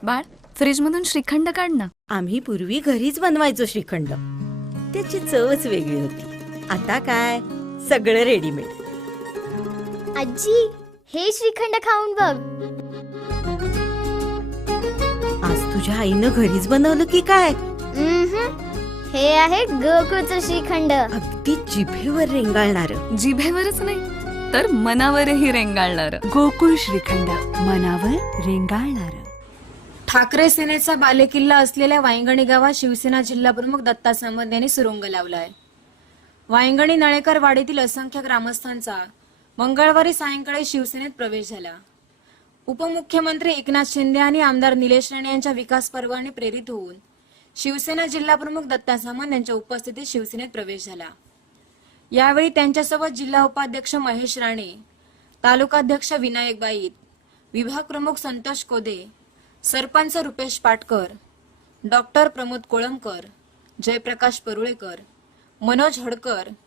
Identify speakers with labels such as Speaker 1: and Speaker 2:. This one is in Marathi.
Speaker 1: बाळ, फ्रीजमधून श्रीखंड काढ ना.
Speaker 2: आम्ही पूर्वी घरीच बनवायचो श्रीखंड. त्याची चवच वेगळी होती. आता काय सगळं रेडीमेड.
Speaker 3: आजी, हे श्रीखंड खाऊन बघ.
Speaker 2: आज तुझ्या आईनं घरीच बनवलं की काय?
Speaker 3: हे आहे गोकुळचं श्रीखंड.
Speaker 2: अगदी जिभेवर रेंगाळणार.
Speaker 1: जिभेवरच नाही तर मनावरही रेंगाळणार.
Speaker 4: गोकुळ श्रीखंड, मनावर रेंगाळणार.
Speaker 5: ठाकरे सेनेचा बालेकिल्ला असलेल्या वायंगणी गावात शिवसेना जिल्हाप्रमुख दत्ता सामंत यांनी सुरुंग लावलाय. वायंगणी नळेकर वाडीतील असंख्य ग्रामस्थांचा मंगळवारी सायंकाळी शिवसेनेत प्रवेश झाला. उपमुख्यमंत्री एकनाथ शिंदे आणि आमदार निलेश राणे यांच्या विकास पर्वाने प्रेरित होऊन शिवसेना जिल्हाप्रमुख दत्ता सामंत यांच्या उपस्थितीत शिवसेनेत प्रवेश झाला. यावेळी त्यांच्यासोबत जिल्हा उपाध्यक्ष महेश राणे, तालुकाध्यक्ष विनायक बाईत, विभाग प्रमुख संतोष कोदे, सरपंच रुपेश पाटकर, डॉक्टर प्रमोद कोळंबकर, जयप्रकाश परुळेकर, मनोज हडकर,